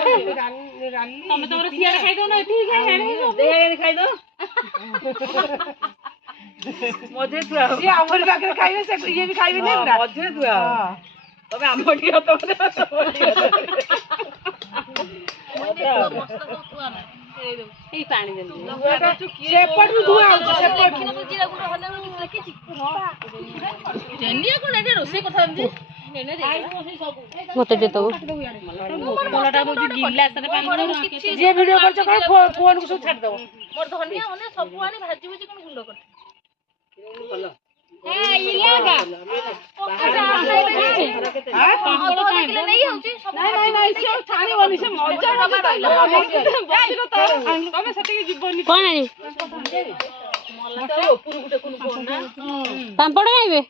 ତମେ ତମର ସିଆଡେ ଖାଇଦଉ ନା ଏଠି ଖାଇଦଉ ମଝିରେ ଥୁଆ ସିଏ ଆମରି ପାଖରେ ଖାଇବେ ସେ ଇଏ ବି ଖାଇବେ ନା ମଝିରେ ଥୁଆ ତମେ ଆମ ଟିକେ ଏଇ ପାଣି ଦେଲି ସେପଟରୁ ଧୁଆ ହଉଛି ରୋଷେଇ କଥା ମତେ ଯିଏ ଭିଡିଓ କରୁଛ ଫୋନ କୁ ସବୁ ଛାଡିଦବ ମୋର ଧନିଆ ମାନେ ସବୁ ଆଣି ଭାଜି ଭୁଜି କଣ ଗୁଣ୍ଡ କରି ପାମ୍ପଡ଼ ଖାଇବେ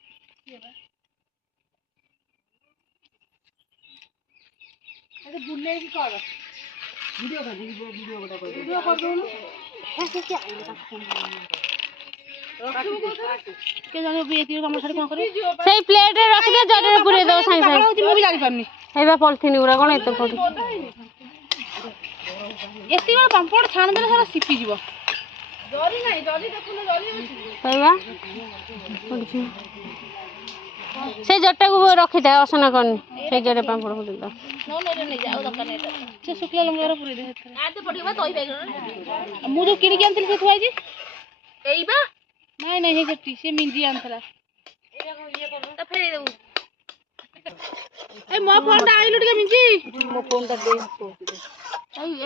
ବୁଲେଇକି କର ଭିଡିଓ କରିଦଉନୁ ସେଇ ପ୍ଲେଟରେ ରଖିଦେ ଜରିରେ ପୁରେଇ ଦବ ସାଙ୍ଗେ ସାଙ୍ଗେ ମୁଁ ବି ଜାଣିପାରୁନି ଏଇବା ପଲିଥିନ୍ ଗୁରା କଣ ଏତେ ପଡି ଏତେ କଣ ପାମ୍ପଡ଼ ଛାଣିଦେଲେ ସାରା ସିପିଯିବ ଜରି ନାହିଁ ଜରି ଦେଖୁନ ଜରି ଏଇବା ସେ ଜରିଟାକୁ ରଖିଥାଏ ଅସନା କରନି ସେଇ ଜରିରେ ପାମ୍ପଡ଼ ଫୁଟେଇ ଦବ ସେ ଶୁଖିଲା ଲଙ୍କା ପୁରେଇ ଦେ ମୁଁ ଯୋଉ କିଣିକି ଆଣିଥିଲି ସେ ଥୁଆ ହେଇଛି ଏଇବା ନାଇଁ ନାଇଁ ସେଠି ସେ ମିଞ୍ଜି ଆଣିଥିଲା ଫେରେଇ ଦେବୁ ମୋ ଫୋନଟା ଆଇଲୁ ଟିକେ ମିଞ୍ଜି ମୋ ଫୋନଟା ଦେ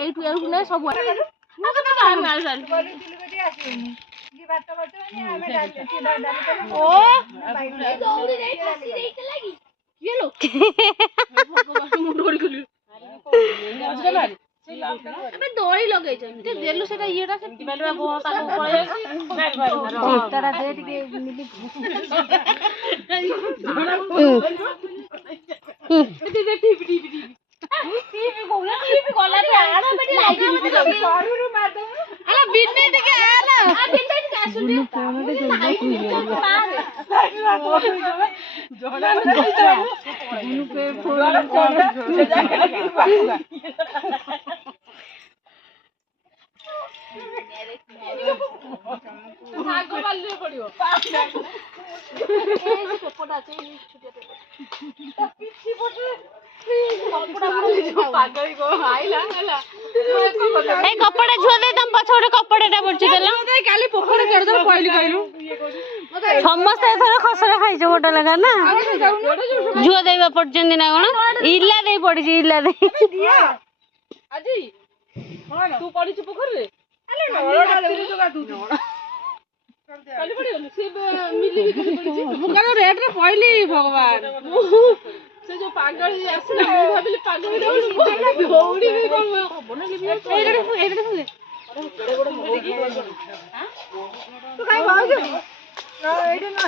ଏଇଠୁ ଏଇଠୁ ନେ ସବୁ ଦୋଳି ଲଗେଇଛନ୍ତି ଦେଲୁ ସେଟା ଇଏଟା କପड़ा ଝୁଅ ଦେ ତମ ପଛ ଗୋଟେ କପଡ଼ାଟା ପଡୁଛି ଦେଲ କାଲି ପୋଖରୀ କରିଦବ କହିଲି କହିଲୁ ସମସ୍ତେ ଏଥର ଖସରା ଖାଇଛ ଗୋଟେ ଲେଖା ନା ଝୁଅ ଦେଇବା ପଡୁଛନ୍ତି ନା କଣ ଇଲା ଦେଇ ପଡିଛି ଇଲା ଦେଇ ଆଜି ତୁ ପଡିଛୁ ପୋଖରୀରେ ରେଟରେ ପଇଲି ଭଗବାନ ସେ ଯୋଉ ପାଗଳି ଆସିଲା ମୁଁ ଭାବିଲି ପାଗଳି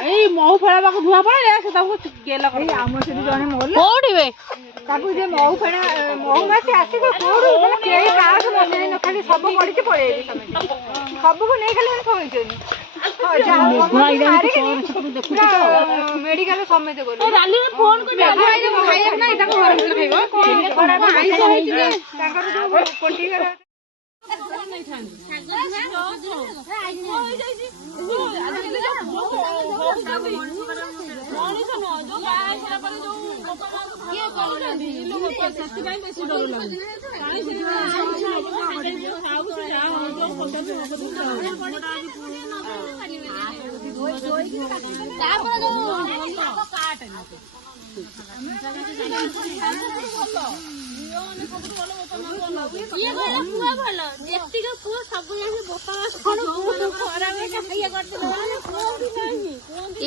ଏଇ ମହୁ ଫେଣା ପାଖକୁ ଧୂଆ ପଳେଇଲେ ସେ ତାକୁ ଗେଲ କରି ଆମର ସେଠି ଜଣେ କୋଉଠିବେ ତାକୁ ଯେ ମହୁ ଫେଣା ମହୁ ମାଛି ଆସିବ କୋଉଠୁ କେହି କାହାକୁ ମନେ ନ ଖାଲି ସବୁ ପଡିଛି ପଳେଇବେ ସବୁକୁ ନେଇ ଖାଲି ଥୋଇଛନ୍ତି ମେଡିକାଲ ସମେତ ଗଲେ ଫୋନ ଖାଇବାକୁ ନାହିଁ ତାକୁ ଘର ଭିତରେ ଖାଇବ ଆଇଁଷ ହେଇଛି ତାଙ୍କର ଯୋଉ ପଟିଗର ସେଥିପାଇଁ ବେଶୀ ଡର ଲାଗୁଛି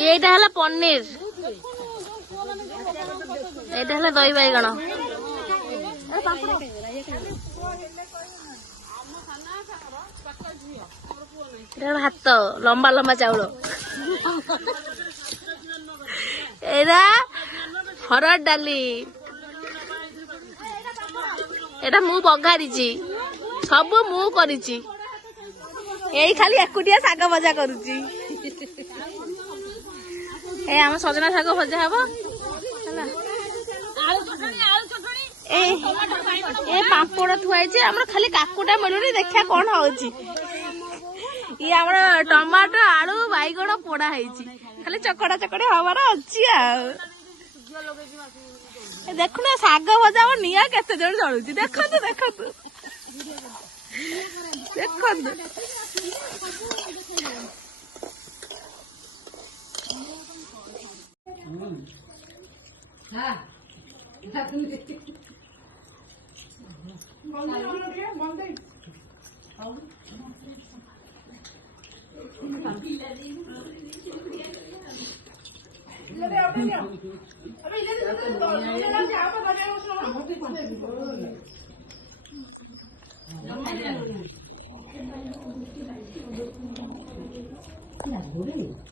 এইটা হলো পনির এইটা হলো দই বাইগণ ভাত লম্বা লম্বা চাউল এরা হরড় ডালি এটা মু বঘারিছি সব মু করিছি এই খালি একুটিয়া শাগ ভজা করুছি এই আমার সজনা শাগ ভজা হব ଏ ପାମ୍ପଡ଼ ଥୁଆ ହେଇଛି ଆମର ଖାଲି କାକୁଟା ମିଳୁନି ଦେଖିବା କଣ ହଉଛି ଇଏ ଆମର ଟମାଟୋ ଆଳୁ ବାଇଗଣ ପୋଡା ହେଇଛି ଖାଲି ଚକଡା ଚକଡି ହବାର ଅଛି ଆଉ ଦେଖୁନ ଶାଗ ଭଜା ନିଆଁ କେତେ ଜୋର ଜଳୁଛି ଦେଖନ୍ତୁ ଦେଖନ୍ତୁ ଦେଖନ୍ତୁ